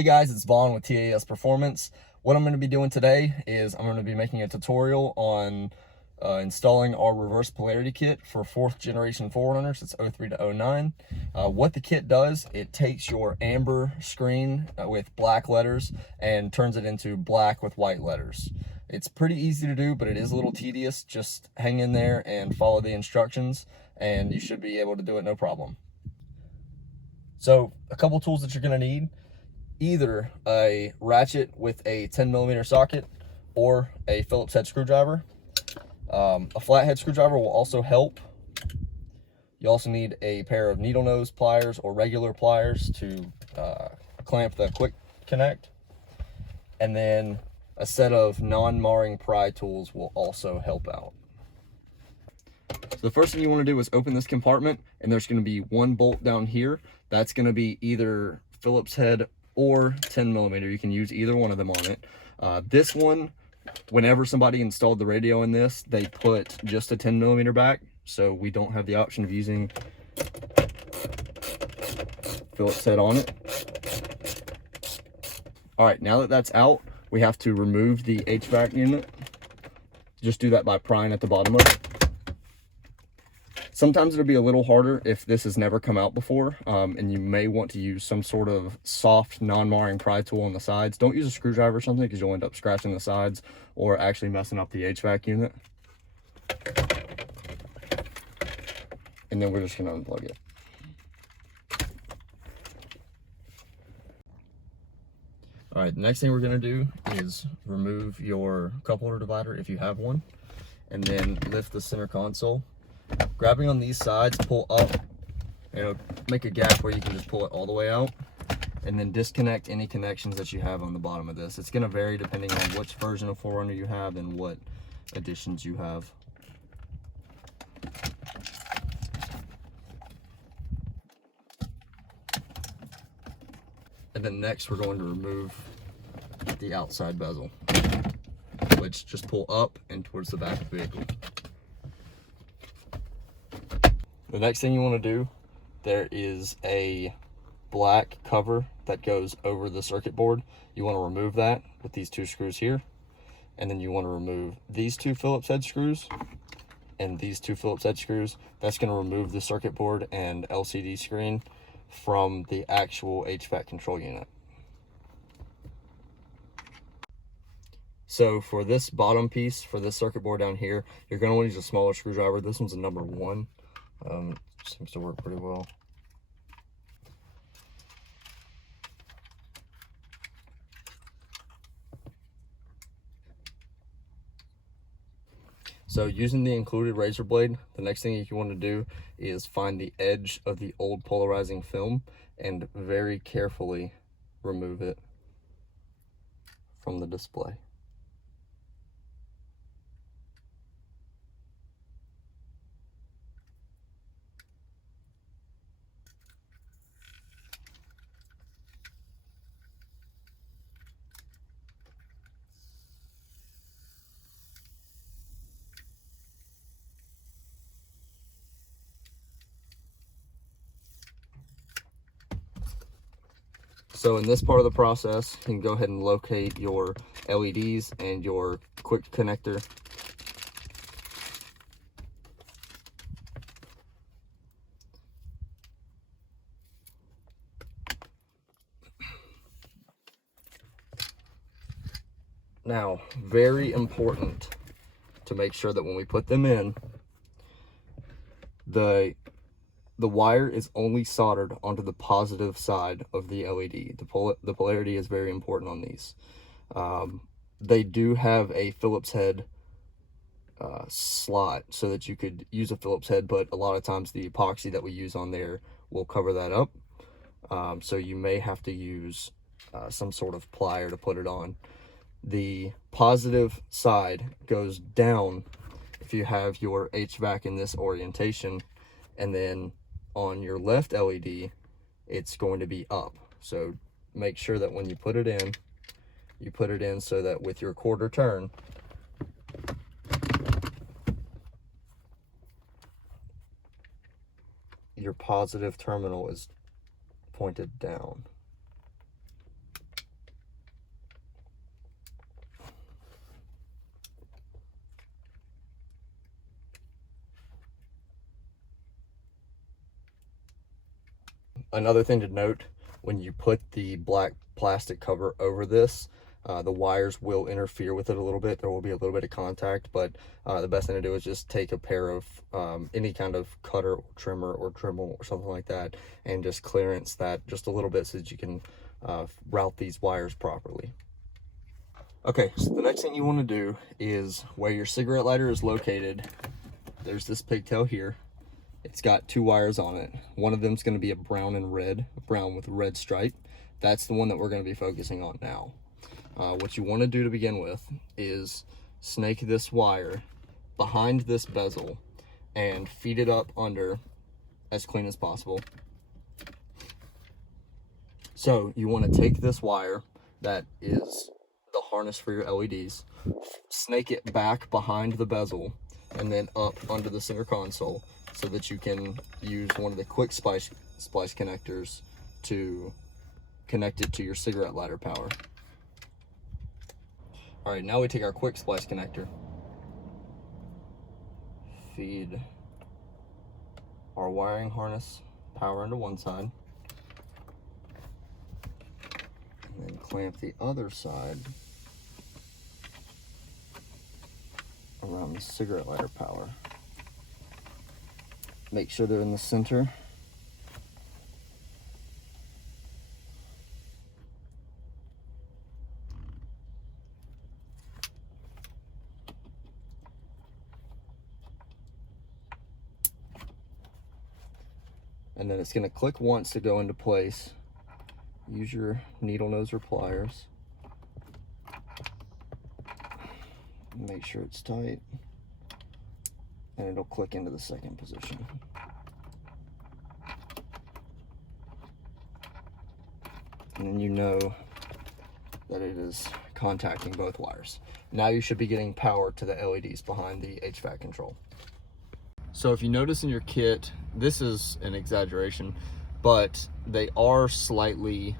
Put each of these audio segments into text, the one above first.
Hey guys, it's Vaughn with TAS Performance. What I'm going to be doing today is I'm going to be making a tutorial on installing our Reverse Polarity Kit for 4th generation 4runners. It's 03 to 09. What the kit does, it takes your amber screen with black letters and turns it into black with white letters. It's pretty easy to do, but it is a little tedious. Just hang in there and follow the instructions, and you should be able to do it no problem. So a couple tools that you're going to need: either a ratchet with a 10mm socket or a Phillips head screwdriver. A flathead screwdriver will also help. You also need a pair of needle nose pliers or regular pliers to clamp the quick connect. And then a set of non-marring pry tools will also help out. So the first thing you want to do is open this compartment, and there's going to be one bolt down here. That's going to be either Phillips head or 10mm. You can use either one of them on it. This one, whenever somebody installed the radio in this, they put just a 10mm back, so we don't have the option of using Phillips head on it. All right, now that that's out, we have to remove the HVAC unit. Just do that by prying at the bottom of it. Sometimes it'll be a little harder if this has never come out before, and you may want to use some sort of soft non-marring pry tool on the sides. Don't use a screwdriver or something, because you'll end up scratching the sides or actually messing up the HVAC unit. And then we're just going to unplug it. All right, the next thing we're going to do is remove your cup holder divider if you have one, and then lift the center console. Grabbing on these sides, pull up, make a gap where you can just pull it all the way out, and then disconnect any connections that you have on the bottom of this. It's going to vary depending on which version of 4runner you have and what additions you have. And then next we're going to remove the outside bezel, which just pull up and towards the back of the vehicle. The next thing you want to do, there is a black cover that goes over the circuit board. You want to remove that with these two screws here. And then you want to remove these two Phillips head screws and these two Phillips head screws. That's going to remove the circuit board and LCD screen from the actual HVAC control unit. So for this bottom piece, for this circuit board down here, you're going to want to use a smaller screwdriver. This one's a number 1. Seems to work pretty well. So using the included razor blade, the next thing you want to do is find the edge of the old polarizing film and very carefully remove it from the display. So in this part of the process, you can go ahead and locate your LEDs and your quick connector. Now, very important to make sure that when we put them in, the wire is only soldered onto the positive side of the LED. The polarity is very important on these. They do have a Phillips head slot so that you could use a Phillips head, but a lot of times the epoxy that we use on there will cover that up. So you may have to use some sort of plier to put it on. The positive side goes down if you have your HVAC in this orientation, and then on your left LED, it's going to be up. So make sure that when you put it in, you put it in so that with your quarter turn, your positive terminal is pointed down. Another thing to note, when you put the black plastic cover over this, the wires will interfere with it a little bit. There will be a little bit of contact, but the best thing to do is just take a pair of any kind of cutter or trimmer or Dremel or something like that, and just clearance that just a little bit so that you can route these wires properly. Okay, so the next thing you want to do is where your cigarette lighter is located, there's this pigtail here. It's got 2 wires on it. One of them is going to be a brown and red, brown with a red stripe. That's the one that we're going to be focusing on now. What you want to do to begin with is snake this wire behind this bezel and feed it up under as clean as possible. So you want to take this wire that is the harness for your LEDs, snake it back behind the bezel and then up under the center console, so that you can use one of the quick splice connectors to connect it to your cigarette lighter power. All right, now we take our quick splice connector, feed our wiring harness power into one side, and then clamp the other side around the cigarette lighter power. Make sure they're in the center. And then it's going to click once to go into place. Use your needle nose or pliers. Make sure it's tight. And it'll click into the second position. And then you know that it is contacting both wires. Now you should be getting power to the LEDs behind the HVAC control. So if you notice in your kit, this is an exaggeration, but they are slightly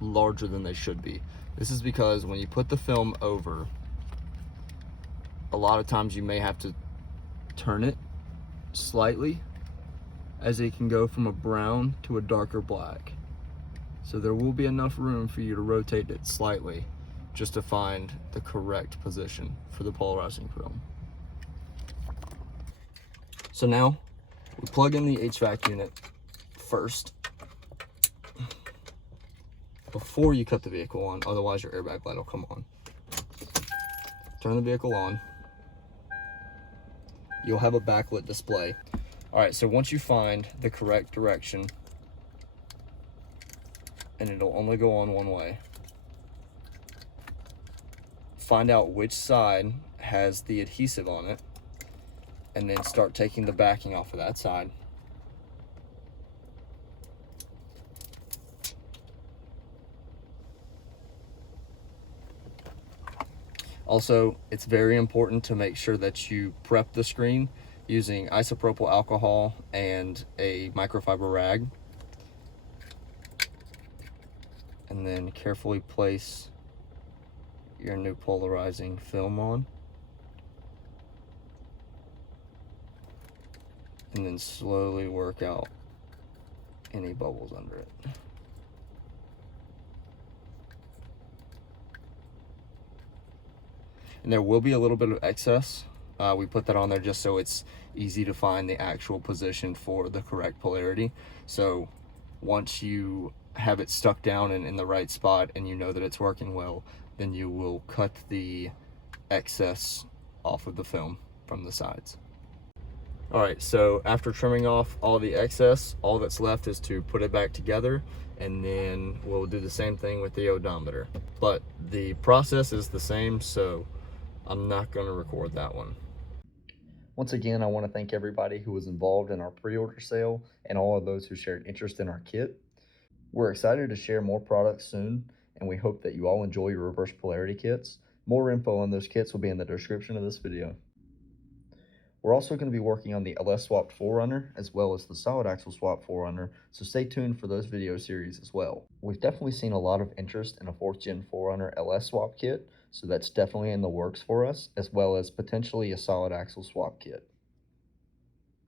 larger than they should be. This is because when you put the film over, a lot of times you may have to turn it slightly, as it can go from a brown to a darker black. So there will be enough room for you to rotate it slightly just to find the correct position for the polarizing film. So now we plug in the HVAC unit first before you cut the vehicle on, otherwise your airbag light will come on. Turn the vehicle on. You'll have a backlit display. All right, so once you find the correct direction, and it'll only go on one way, find out which side has the adhesive on it, and then start taking the backing off of that side. Also, it's very important to make sure that you prep the screen using isopropyl alcohol and a microfiber rag. And then carefully place your new polarizing film on. And then slowly work out any bubbles under it. And there will be a little bit of excess. We put that on there just so it's easy to find the actual position for the correct polarity. So once you have it stuck down and in the right spot and you know that it's working well, then you will cut the excess off of the film from the sides. All right, so after trimming off all the excess, all that's left is to put it back together, and then we'll do the same thing with the odometer. But the process is the same, so I'm not going to record that one. Once again, I want to thank everybody who was involved in our pre-order sale and all of those who shared interest in our kit. We're excited to share more products soon, and we hope that you all enjoy your reverse polarity kits. More info on those kits will be in the description of this video. We're also going to be working on the LS swapped 4runner as well as the solid axle swap 4runner, so stay tuned for those video series as well. We've definitely seen a lot of interest in a 4th gen 4runner LS swap kit, so that's definitely in the works for us, as well as potentially a solid axle swap kit.